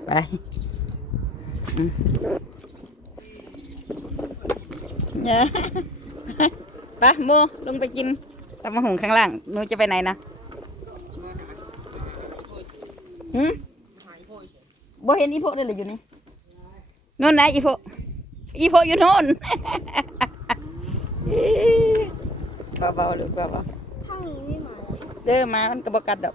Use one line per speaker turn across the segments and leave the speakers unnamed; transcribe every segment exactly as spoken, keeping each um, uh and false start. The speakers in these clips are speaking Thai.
ไปอืมเนี่ยไปโมลงไปกินตำมะหุงข้างล่างหนูจะไปไหนนะหืมบ่เห็นอีโพเลยเลยอยู่นี่โน่นนะอีโพอีโพอยู่โน่น เบาๆหรือเบา
ข้างนี้ไม่มาเลย
ๆเด้อมามันกระบอกกัดดอก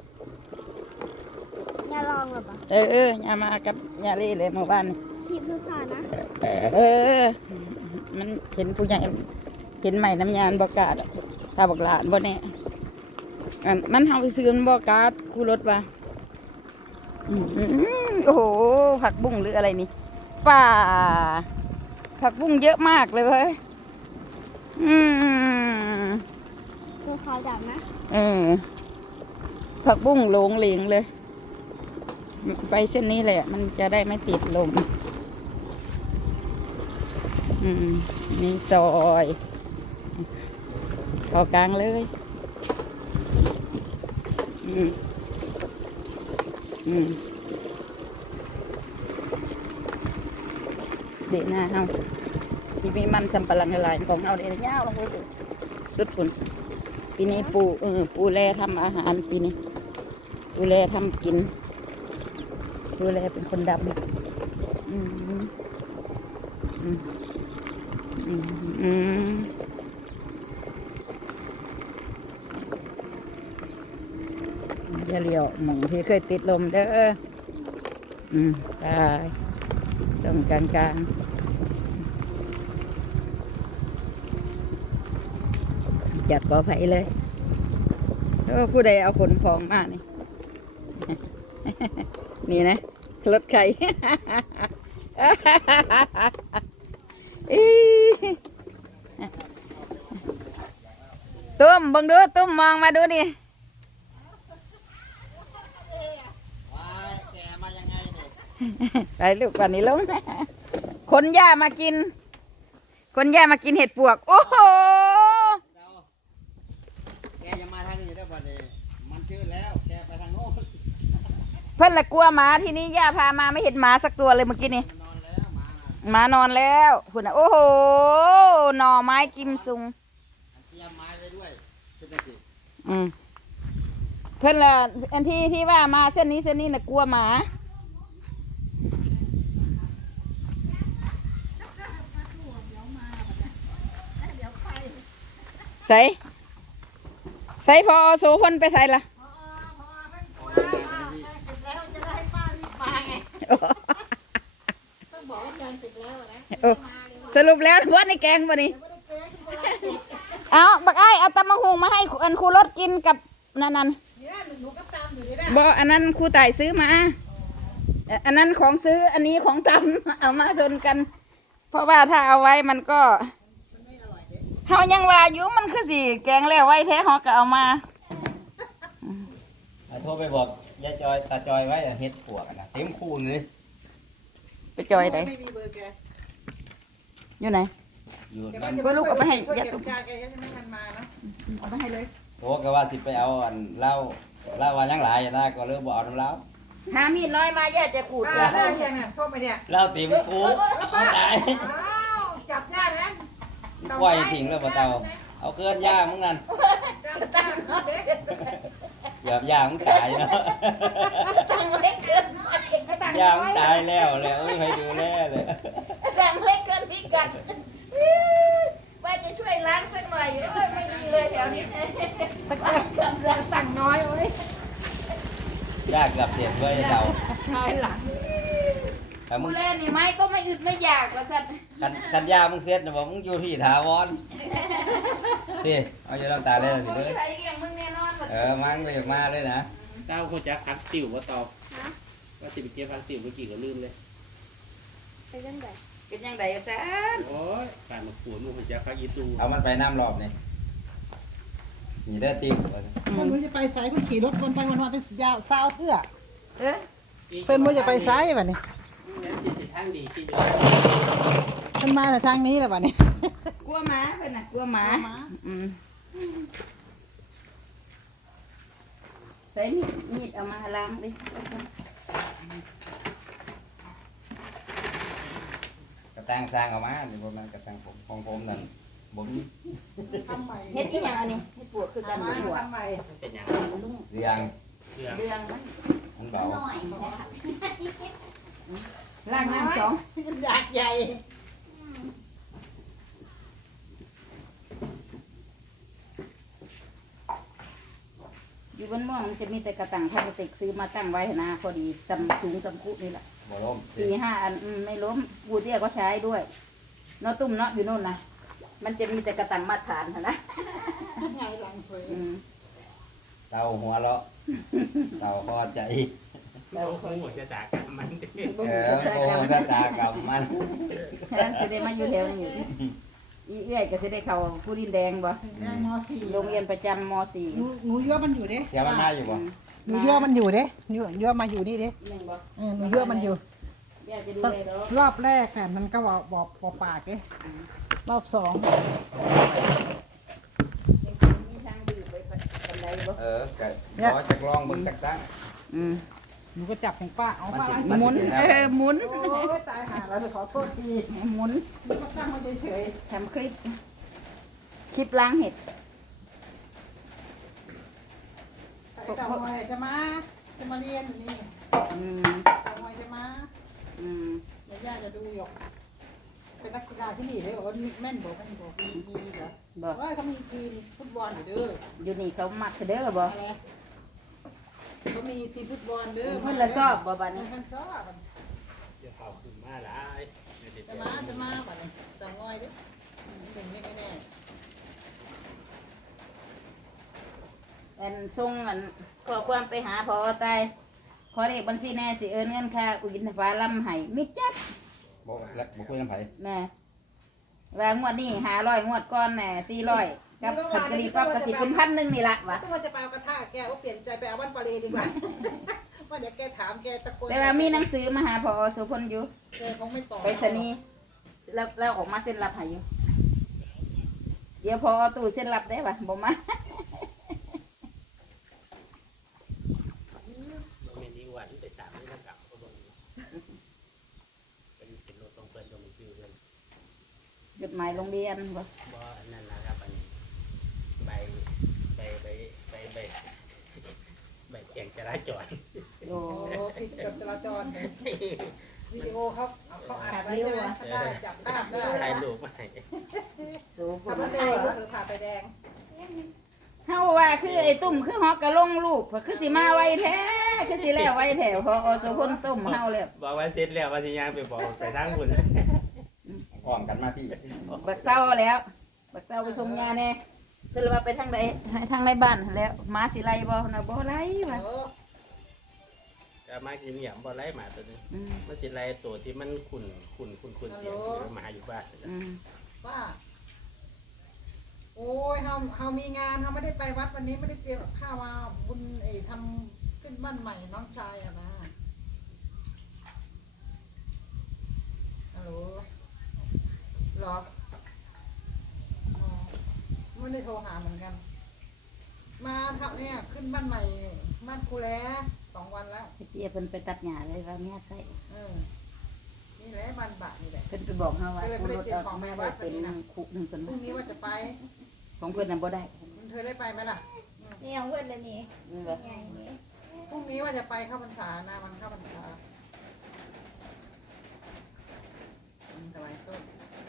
อย่าลองหรอปะ
เออเออย่ามากับย่าเล่เลยหมู่บ้านนี่
ขีดสุสานนะ
เออมันเห็นผู้ใหญ่เห็นใหม่น้ำยานบอกกาดอะถ้าบอกหลานบ่เนี่ยมันเฮาซื้อมันบอกกาดคู่รถว่ะอืมอืมโอ้โหผักบุ้งหรืออะไรนี่ป่าผักบุ้งเยอะมากเลยเว้ยอืม
ตัวขาวดำนะ
เออผักบุ้งโหลงเหลงเลย ไปเส้นนี้แหละมันจะได้ไม่ติดลมอืมนี่ซอยเข้ากลางเลยอืมอืมเดี๋ยวหน้าเฮาที่มีมันสำปะหลังหลายของเฮาเดี๋ยวยาวลงไปดูสุดฝุ่นปีนี้ปูเออปูแลทำอาหารปีนี้ปูแลทำกินปูแลเป็นคนดำอืมอืมอืมอืมอย่าเลี้ยวหมองที่เคยติดลมเด้ออืมตายส่งกลางกลางจัดกอไผ่เลยเออผู้ใดเอาขนพองมานี่ นี่นะรถไข่ ตุ้มบังดูตุ้มมองมาดูดิไปลูกวันนี้ลง คนย่ามากิน คนย่ามากินเห็ดปวก โอ้โห
แกจะมาทางนี้ได้ป่ะเนี่ยมันชื่อแล้วแกไปทางโน้น
เพื่อนละกลัวหมาที่นี้ย่าพามาไม่เห็นหมาสักตัวเลยเมื่อกี้นี่
นอนแล้วหมา
หมานอนแล้วคุณน่ะโอ้โหหน่อไม้กิมซุง
เตรียมไม้ไว้ด้วยเป็นสิ
อืมเพื่อนละอันที่ที่ว่ามาเส้นนี้เส้นนี้น่ะกลัวหมาใส่ใส่พอโซคนไปใส่ละสรุปแล้วว่าในแกงป่ะนี่เอาบักไอ้เอาตำมะฮุงมาให้อันครูรถกินกับนั่นนั่นบ่อันนั้นครูต่ายซื้อมาอันนั้นของซื้ออันนี้ของตำเอามาชนกัน เพราะว่าถ้าเอาไว้มันก็เฮายังว่าอยู่มันคือสิแกงแล้วไว้แท้ฮอกก็เอามา
โทรไปบอกยายจอยตาจอยไว้เฮ็ดปวกนะเต็มคูนเลย
ไปจอยไหนอยู่ไหน
อยู่
เพื่อลูกเอาไปให้ยาตุก
เอาไปให้เลย
โอ้ก็ว่าสิไปเอาอันเหล้าเหล้าว่ายังหลายนะก็เริ่มบอกเอาน้ำเหล้า
หามีดน้อยมาย่าจะขูด
อ่าได้ยังเนี่ยส้มไปเนี่ย
เหล้าเต็มคูไม่ตาย
อ้าวจับยาแล้ว
ปล่อยทิ้งแล้วบ่เตาเอาเกินย่ามึงนั่น
จับยาเด็ก
เกือบย่ามึงตายเนาะ
ตังเล็กเกิน
ย่ามึงตายแล้วเลยเอ้ยให้ดูแลเลย
ตังเล็กเกินพิกัดว่าจะช่วยล้างสักหน่อยโอ้ยไม่ดีเลยแถวนี้กำลังสั่งน้อยโอ้ย
ย่าเกือบเสียเลยเตา
น้อยหลัง
แต่มึ
กู
ง
เล่นนี่ไหมก็ไม่อึดไม่อยากว่าสัตว์
กันกันย่ามึงเสร็จนะบอกมึงอยู่ที่ถาวรพี่เอาอยู่น้ำตาเลยสิเลย
ใครเลี้ยงมึงแน่นอน
เออมังไปมาเลยนะ
เต้าคนจะพักติ๋วว่าตอบว่าติดเกียร์พักติ๋วเมื่อกี้ก็ลื่นเลย
ไปเล่นไหน
เป็นยังไงซะ
โอ้ยการมาขวนมึงคนจะพักยีตู
เอามันไปน้ำรอบนี่นี่ได้ติว
มันไม่จะไปสายคุณขี่รถวนไปวนมาเป็นยาวเศร้าเพื่อ
เอ๊ะ
เพิ่นไม่จะไปซ้ายแบบนี้
นั่นจิตทางดีที่จะ
เพิ่นมาแต่ทางนี้แหละแบบนี้
กลัวหมาเพิ่นน่ะกลัวหมาอืมใส่มีดมีดเอามาล้างดิ
ตังสร้างออกมานี่บ่แม่นกระตังผมของผมนั่นบ่มี
ทำใหม่
เฮ็ดอีหยังอันนี้เฮ็ดปวกคือกัน
ทำใหม่
ปวก
ทำใหม่
มันเป็นหยัง
เรียง
เรื่อง
เรื่องมัน
มันเบา
ล้างน้ำสอง
อยากใหญ่
อยู่บนม่วงมันจะมีแต่กระตังพลาสติกซื้อมาตั้งไว้นะพอดีจำสูงจำคุนี่แหละ
บ่ล้ม
สี่ห้าอันอืมไม่ล้มกูเตี้ยก็ใช้ด้วยเนาะตุ้มเนาะอยู่นู่นนะมันจะมีแต่กระตังมาตรฐานนะ
ไงหลังเสือ
อืม
เตาหัวเราะเตาพอใจ
เราคงหัวจะจากมันเด้
เออโอ้ถ้าตากับมัน
ฉะนั้นสิได้มาอยู่แถวนี้อีเอื้อยก็สิได้เข้าผู้ดินแดงบ่
แม่มสี่
โรงเรียนประจำม .สี่
หนูหนูยั่วมันอยู่เด้
เสียมันหน้าอยู่บ่
หนูยั่วมันอยู่เด้ยั่วยั่วมาอยู่นี่เด้
หนึ่งบ่
เออหนูยั่วมันอยู่
อยากจะดูเลยเด้อ
รอบแรกเนี่ยมันก็บอกบอกบอกปากเด้รอบสอง
มีทางดื้อไปปานใดบ่
เออก็ขอจักลองเบิ่งจักตั้ง
อืม
หนูก็จับของป้าเอา
มัน
ป้า
จะ
ล้าง
หมุนเออหมุน
โอ้ยตายหาแล้วขอโทษที
หมุน
หนูก็ตั้งไว้เฉย
ทำคลิปคลิปล้างเห็ด
ๆแต่เต่าหอยจะมาจะมาเรียนอยู่นี่
อืม
เต่าหอยจะมา
อืม
เดี๋ยวย่าจะดูหยกเป็นนักกีฬาที่นี่เลยโอ้ยแม่นบอกแม่นบอกมีมีเหรอ
บอก
ว่าเขามีทีมฟุตบอลอยู่เด้อ
อยู่นี่เขามักเด้อบ่
อะไรเขามีทีมฟุตบอลเด้อ
เพิ่นละชอบบ่บัดนี้
เพิ่นชอบ
เดี๋ยวเขาขึ้นมาหลายเดี๋ยวเดี๋ยว
จะมาจะมาบัดนี้จะง่อยเด้อเป็นไม่แน่
อันส่งอันขอความไปหาพอตายขอเลขบัญชีแน่สิเอิ้นเงินค่าอุยินฟ้าลำให้มิดจัด
บ่แล้วบ่คุยน้ำไผ
แม่ว่างวดนี้ห้าร้อยงวดก่อนแหน่สี่ร้อยกับผัดกะหรี่ปั๊บก็สิเป็นพันหนึงนี่ล่ะวะ
ต้องว่าจะไปเอากระทะแกโอ้เปลี่ยนใจไปเอาบ้านปาเลดีกว่า ว่าเดี๋ยวแกถามแกตะโกน
แต่ว่ามีหนังสือมาหาพอโสุพลอยู่
แกคงไม่ตอบ
ไปสนีย์แล้วแล้วออกมาเส้นรับให้อยู่เดี๋ยวพอตู้เส้นรับได้ปะบ่มา
เมนนี้วันไปสามนี่กลับก็บ่เป็นเป็นรถต้องเพิ่นต้องมีฟิวเพิ่น
จดหมายโรงเรียนบ่
บ่อันนั้นนะครับอันใบใบใบใบใบใบแข่งจราจร
โอ้
โอ้ผิดกับจราจรวิดีโอเขาเขาอ่านไว้ใช่ไหมเขาได้จับภาพได้
ถ่ายรูปมาให้
สู
ขับรถ
พุ่
เร็
น
วหรือผ่าไฟแดง
เฮาว่าคือไอ้ตุ่มคือฮอกกะลงลูกคือสิมาไวแท้คือสิแล้วไวแท้พอโสุพลตุ่มเฮาแล้ว
บอกว่าเสร็จแล้วว่าสิย่างไปบอกไปทางคุณ
อ้อมกันมาพี่
บักเต้าแล้วบักเต้าไปชมงานแน่คือว่าไปทางใดทางในบ้านแล้วมาสิไล่บ่น่ะบ่ไล่ว่ะ
เออ
ก็มากินเหยี่ยมบ่ไล่หมาตัวนึง
อืม
มันสิไล่ตัวที่มันขุ่นขุ่นขุ่นขุ่นเสียงอยู่หมาอยู่บ้าน
อืม
ว่าโอ้ยเฮาเฮามีงานเฮาไม่ได้ไปวัดวันนี้ไม่ได้เตรียมกับข้าวมาบุญไอ้ทำขึ้นบ้านใหม่น้องชายอะนะฮัลโหลหรออ๋อไม่ได้โทรหาเหมือนกัน มาทำเนี่ยขึ้นบ้านใหม่บ้านครูแล้วสองวันแล้ว
ไปเตี้ยเพิ่นไปตัดหญ้าเลยว่าเมียใส่
เออนี่แหละบ้านบะนี่แหละ
เพิ่นไปบอกเฮาว่าผู้รถเอาแม่ไว้เป็นคุกหนึงเพิ่น
พรุ่งนี้ว่าจะไป
ของเพิ่นน่ะบ่ได้
เธอได้ไปไหมล่ะ
นี่เอาเพื่อนเลยนี่
นี่ว่า
ไงนี่
พรุ่งนี้ว่าจะไปเข้าพรรษานะมันเข้าพรรษาอืมสบายต้น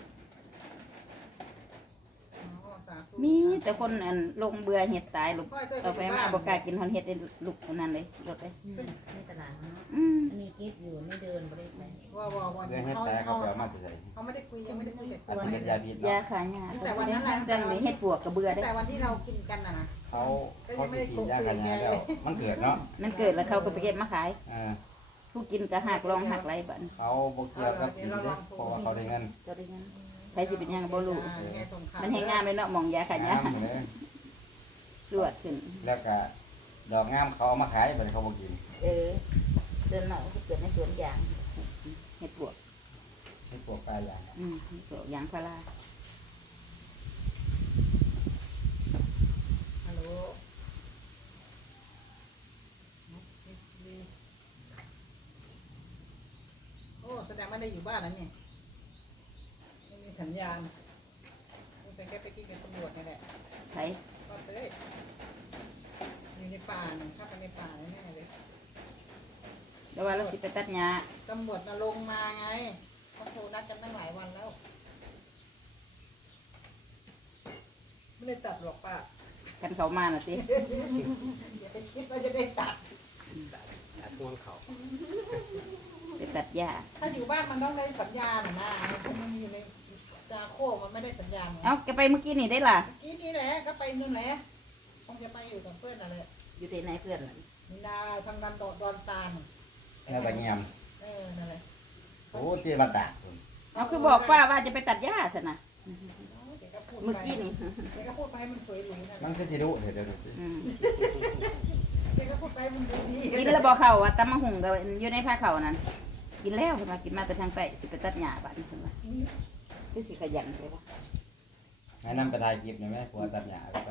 อ๋อสาธุ
มีแต่คนอันลงเบื่อเห็ดตายลูกเอาไปมาบ่กล้ากินฮอนเห็ดได้ลูกอันนั้นเลยรถเลย
ในตลาดเนาะ
อืม
อันนี้กิฟอยู่ไม่เดินบริไป
ว่าว่าว่า
เรื่องให้
เขา
ตายเขา
เขา
ไปเอามาที่ใส่
เขาไม่ได้คุยยังไม่ได้คุยกับ
อัน
ส่วน
เป็นยาพิษ
ยา
เนาะ
ขายหญ้า
แต่วันนั้นแหละ
แต่นี่เห็ดปวกก็เบื่อ
ตั้
ได้
งแต่วันที่เรากินกันน่ะนะ
เขาเขาสิฉีดยากันยาแล้วมันเกิดเนาะ
มันเกิดแล้วเขาก็ไปเก็บมาขาย
เออ
ผู้กินก็หักลองหักไรบัด
เขาบ่เกี่ยวกับกินเด้เพราะว่าเขาได้เงิน
ก็ได้งั้นใครสิเป็นหยังบ่รู้
อ่าไงส่งข่าว
มันให้งามเลยเนาะหมองยาขายหญ้าง
ามเลย
สวดขึ้น
แล้วก็ดอกงามเขาเอามาขายบัดนี้เขาบ่กิน
เออเดินหน่อยก็เกิดในสวนยางเห็ดปวก
ให้พวกปลายาง
อืมเห็ดปวกยางพารา
ฮัลโหลโอ้แสดงว่าได้อยู่บ้านแล้วเนี่ยสัญญาณแต่แกไปกินกับตำรวจนี่แหละ
ใช่
ก็เต้ยอยู่ในป่าเนี่ยเข้าไปในป่าแน่เลย
แล้วว่าเราสิไปตัดหญ้า
ตำรวจน่ะลงมาไงเขาโทรนัดกันตั้งหลายวันแล้วไม่ได้ตัดหรอกป้า
กันเขามาน่ะสิ
อย่าไปคิดว่าจะได้ตัด
ตัดห่วงเขา
ไปตัดหญ้า
ถ้าอยู่บ้านมันต้องได้สัญญาณนะมันอยู่ในจาโคมันไม่ได้สัญญาณไง
เอ้าแกไปเมื่อกี้นี่ได้ล่ะ
เมื่อกี้นี่แหละก็ไปนู่นแหละคงจะไปอยู่กับเพื่อนอะไร
อยู่ที่ไหนเพื่อนล่ะ
มีนาทางดำดอนดอนตาล
แล้วก็เงียบ
เออนั่นแหละ
โอ้เตี้ยบัตตา
เอาคือบอกป้าว่าจะไปตัดหญ้าสินะ
เดี๋ยวก็พูด
เมื่อ
ไป
กี้นี่
เดี๋ยวก็พูดไปให้มันสวยหรูนั่นแห
มั
ละ
นคือสิรู้เดี๋ยวเดี๋ยว
อืม
เดี๋ยวก็พูดไปให้มันดูดี
กินแล้วบอกเขาว่าตำมะหุงกับอยู่ในผ้าเขานั่นกินแล้วเพิ่นว่ากินมาแต่ทางใต้สิไปตัดหญ้าบ้านเพิ่นว่าคือสิขยันเลยว่า
ให้นำไปถ่ายคลิปหน่อยไหมผัวตัดหญ้าไป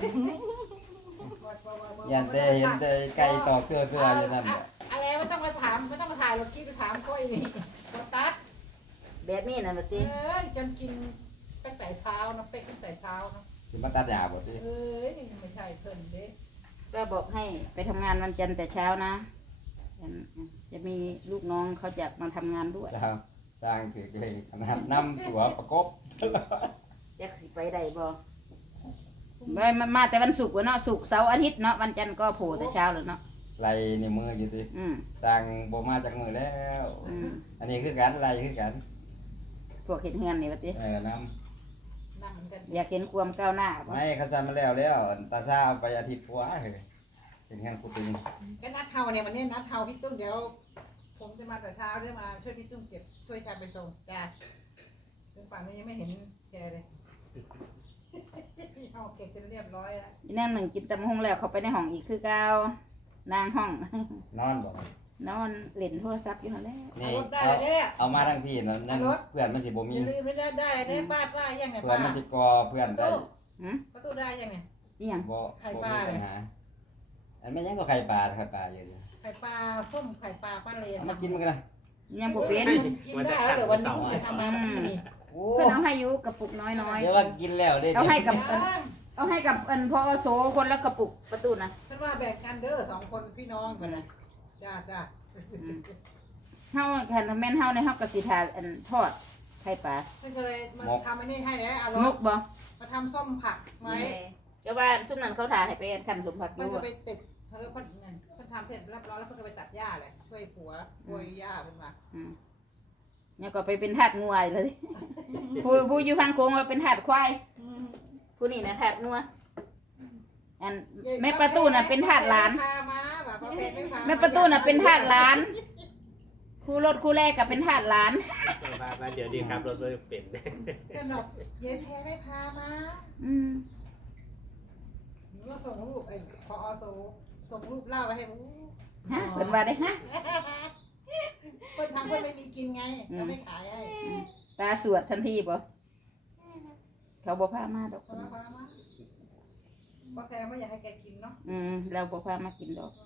ยันเตเห็นแต่ไก่ต่อเครือเครืออยู่นั่นแหละ
อะไรไม่ต้องมาถามไม่ต้องมาถ่ายเราคิดไปถามเขาอย่างนี้ตัวตัด
แบบนี้น่ะว่า
เอ
ติ
อจนกินตั้งแต่เช้านะเป็กตั้งแต่เช้านะ
สิมาตัดหญ้าบ่ติ
เอ้ยไม่ใช่เพิ่นเด้
ก็บอกให้ไปทำงานวันจันทร์แต่เช้านะจะมีลูกน้องเขาจะมาทำงานด้วย
สร้างสร้างถือเลยขนาดนำตัวประกบ
จักสิไปได้บ่ไม่มามาแต่วันศุกร์วะเนาะศุกร์เสาร์อาทิตย์เนาะวันจันทร์ก็โผล่แต่เช้าเลยเนาะ
ไล่ในมืออยู่ติ
อืม
สร้างบ่มาจากมือแล้ว
อืม
อันนี้คือการไล่คือกัน
พวกเห็นเฮือนนี่ว่าติ
เออนำ
นั่งเหมือนกัน
อยากเห็นความก้าวหน้าบ่
ไม่เขาจำมาแล้วแล้วตาซาเอาไปอาทิตย์กว่าเฮ้ยเป็นงานกูตึง
ก็นัดเทาเนี่ยวันนี้นัดเทาพี่ตุ้มเดี๋ยวผมจะมาแต่เช้าเดี๋ยวมาช่วยพี่ตุ้มเก็บช่วยชายไปส่งจ้าถึงป่านนี้ยังไม่เห็นแกเลยพี่เอาเก็บจนเรียบร้อยแล้ว
อีนั่งหนึ่งกินตำมะฮงแล้วเขาไปในห้องอีกคือเก่านางห้อง
นอนบ่
นอนเล่นโทรศัพท์อยู่หั่นแหละ
นี่
รถได้
เอา
เลยเนี่ย
เอามาทั้งพี่นั่นนั่น
เอารถ
เพื่อนมันสิบ่
อ
มี
ย่าลืมไม่ได้ได้ได้ป้าป้ายังไง
เพื่อน
ป้า
มันสิกอเพื่อน
ประ
ได้
ตู
หืม
ประตูได้ยังไง
อีหยัง
บ่
ไข่
บ่
ปลา
มี
เนี่
ปั
ย
ญหาอันไม่ยังก็ไข่ปลาไข่ปลาอยู่ดิ
ไข่ปลาส้มไข่ปลาป้าเลน
เอามากินมันกันนะ
ยังบ่เป็น
กินได้แล้วเดี๋ยววันนี้เพิ่งจะทำมาเมื่อกี้นี่
โอ้
เพิ่นเอาให้อยู่กระปุกน้อย
เดี๋ยวว่ากินแล้วเด้
ๆเอาให้กับ
เพิ่น
เอาให้กับอันพอโสคนละกระปุกประตูนะ
ว่าแบ่งกันเด้อสองคนพี่น้องกันนะจ้าจ้า
เฮาคันแม่นเฮาในเฮาก็สิทาอันทอดไข่ปลา
เพิ่นก็เลยมาทำอันนี้ให้แล้วเอาร
มุ
ถ
กบ่
มาทำส้มผักไว้
เจ้าว่าซุมนั้นเขาทาให้ไปคันสมผักอ
มัน
ยู่
จะไปติดเธอเพิ่นนั่นเพิ่นทำเสร็จเรียบร้อยแล้วเพิ่นก็ไปตัดหญ้าแหละช่วยผัวโวยหญ้าเป็นมา
อืมเนี่ยก็ไปเป็นทาสงัวอีกเลย ผู้ผู้อยู่พังโค้งว่าเป็นทาสควายผู้นี่นะทาสงัวอันแม่ประตูน่ะเป็นทาสหลาน
พามาแบบป้าเพชรไม่พา
แม่ประตูน่ะเป็นทาสหลานครูรถครูแรกก็เป็นทาสหลาน
มามาเดี๋ยวดีครับรถรถเป็น
ขนมเย็นแท้ไม่พามา
อืม
หนูก็ส่งรูปไอ้พอส่งส่งรูปเล่าไปให้มู
ฮะเพิ่นว่าได้ฮะ
เพิ่นทำเพิ่นไม่มีกินไงก็ไม่ขายให้
ตาสวดทันทีบ่เขาบ่พามาดอก
พามาพามาป้าแพรไม่อยากให้แกกินเนาะ
อืมเราบ่พามากินดอก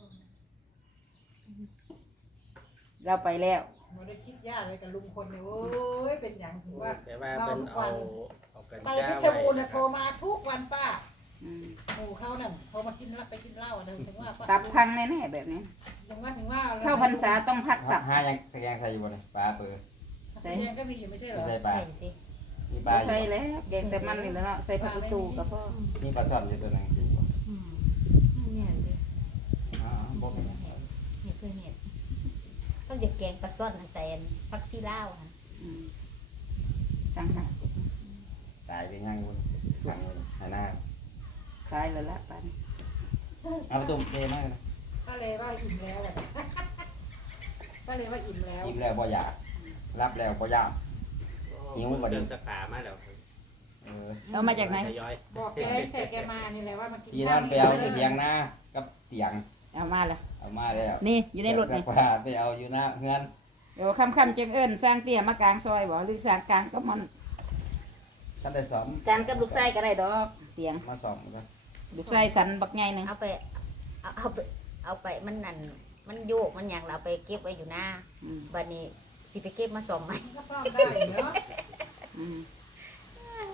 เราไปแล้ว
หนูได้คิดยากเลยกับลุงคนเนี่ยโอ้ยเป็นอย่างถือว่า
แต่ว่าเป็นเอาเอากัน
ไป
จ้า
เพชรบูรณ์น่ะโทรมาทุกวันป้า
อืม
หมู่เขานั่นโทรมากินแล้วไปกินเหล้าอ่ะถึงว่าป้า
ตับพังแน่ๆแบบนี้
ถึงว่าถึงว่า
เข้าพรรษาต้องพักตับ
หายังสแกงใส่อยู่บ่นี่ปลาเปือ
แสดงก็มีอยู่ไม่ใช่เหร
ไม่
อ
ใส่ปลา
ใส่สิ
มีปลาอยู่
ใช่แล้วแกงแต่มันนี่แหล้วเนาะใส่ผักอีตูกับพ่อ
มีปลาช่อนอยู่ตัวหนึงกินบ่
อืมเนี่ยดิ
อ๋อบ่เป็นหยัง
เห็ดเห็ดคือเห็ดต้องจะแกงปลาซ่อนใส่ผักซีลาวค่ะ
อืมจังหาก
ตายไปยังบุญขังอยู่หาหน้า
ตายแล้วละปัน
เอาประตูเทมากนะ
ก็เลยว่าอิ่มแล้วอ่ะก็เลยว่าอิ่มแล้ว
อิ่มแล้วบ่อยากรับแล้วบ่ยาก หิวกว่าเดิม
สปามาแล้ว
เออ
เอามาจากไหน
ย้อย
บอกแกแต่แกมานี่แหละว่ามากิน
ทีนั้นไปเอาอยู่เตียงหน้ากับเตียง
เอามาแล้ว
เอามาแล้ว
นี่อยู่ในรถ
นี่
นี่
ปลาไปเอาอยู่หน้าเฮือน
เดี๋ยวค่ำๆจังเอิ้นสร้างเตี้ยมากลางซอยบ่หรือสร้างกลางก็มัน
ท่านได้สอน
กลางกับลูกไส้ก็ได้ดอกเตียง
มาสอนกัน
ลูกไส้สันบักใหญ่หนึง
เอาไปเอาเอาไปเอาไปมันนั่นมันโยกมันอย่างเราไปเก็บไว้อยู่หน้า
อืม
บัดนี้สิไปเก็บมาส่งไหม
ก็ซ่อมได้อยู่เนาะ
อืม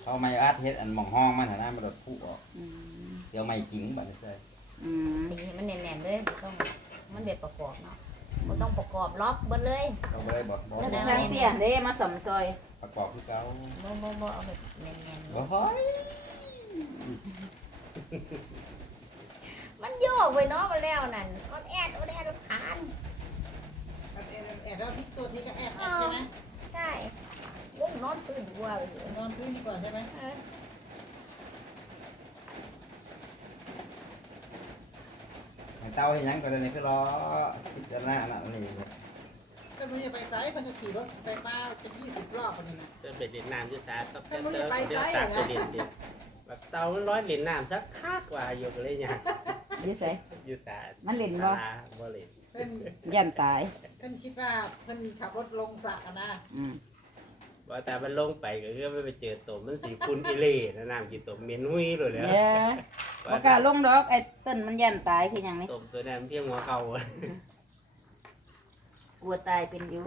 เขาไม่อัดเฮ็ดอันหม่องห้องมันหาหน้ามันโดดผู้ออก
อืม
เดี๋ยวไม่จริงบัดนี้ใช่
อืม
ตีให้มันแน่นๆเลยบ่ต้องมันเบ็ดประกอบเนาะบ่ต้องประกอบล็อกเบิดเลย
เขาบ่ได้บอกบอก
แล้ว
ช่างเตี้ยเด้มาสมซอย
ประกอบคือเก่า
บ่บ่บ่เอาแบบแน่นๆ
บ่
เนาะ
ฮ้อย
มันโยกไว้เนาะมาแล้วนั่นออนแอดออนแอดรถขาน
แอบแอบแล้วพลิกตัวนี้ก็แอบแอบใช่ไหม
ใช่วงนอนตื่นกว่าเลย
นอนพื้นดีกว่าใช่ไหม
เออ
ให้เต้าให้หยังก็ได้นี่คือรอพิจารณาอันนั้นนี่
ถ้ามึงจะไปไซส์มันจะขี่รถไฟฟ้าเป็นยี่สิบรอบคนนี้นะ
จะไปเล่นน้ำอยู่ซาต้อง
แต่มัน
เดี๋ยว
จะไป
เดี๋ยว
ไซส์
ตัก
เหรอ
ไปเล่นดิแบบเตามันร้อยเล่นน้ำสักคักกว่าอยู่ก็เลยเนี่ย
อยู่ไส
อยู่ซา
มันเล่นบ่
ศาลาบ่เล่น
เพิ่น
ยันตาย
เพิ่นคิดว่าเพิ่นขับรถลงสระอะนะ
อืม
ว่าแต่มันลงไปก็คือไปเจอตมมันสีคุณอิเล่นะน้ำกี่ตมเหม็นหุ้ยเลยแล้ว
เด้อบ่กล้าลงดอกไอ้เต้นมันยันตายคือหยังนี่
ตมตัวนั้นเพียงหัวเข่าก
ลัวตายเป็นอยู่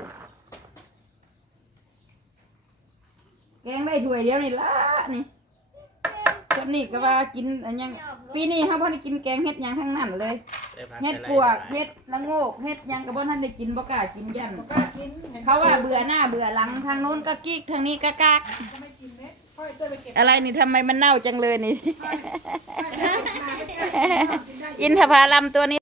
แกงได้ถ้วยเดียวนี่ละนี่จนนี่ก็ว่ากินอันยังปีนี้เฮาบ่ได้กินแกงเฮ็ดหยังทั้งนั้นเลย
ได้พัก
เฮ็ด
อะไร
ปวกเฮ็ดละโงกเฮ็ดหยังก็บ่ทันได้กินบ่กล้ากินยัน
บอกว่ากินห็น
เขาว่าเบื่อหน้าเบื่อหลังทางโน้นก็กิ๊กทางนี้ก็กาก
ก็ไม่กินเม็ดค่อยเต้ยไปเก็บ
อะไรนี่ทำไมมันเน่าจังเลยนี่
ค่อยค่อยเต้ยมาไม่ได้กินได้
อินทผลัมตัวนี้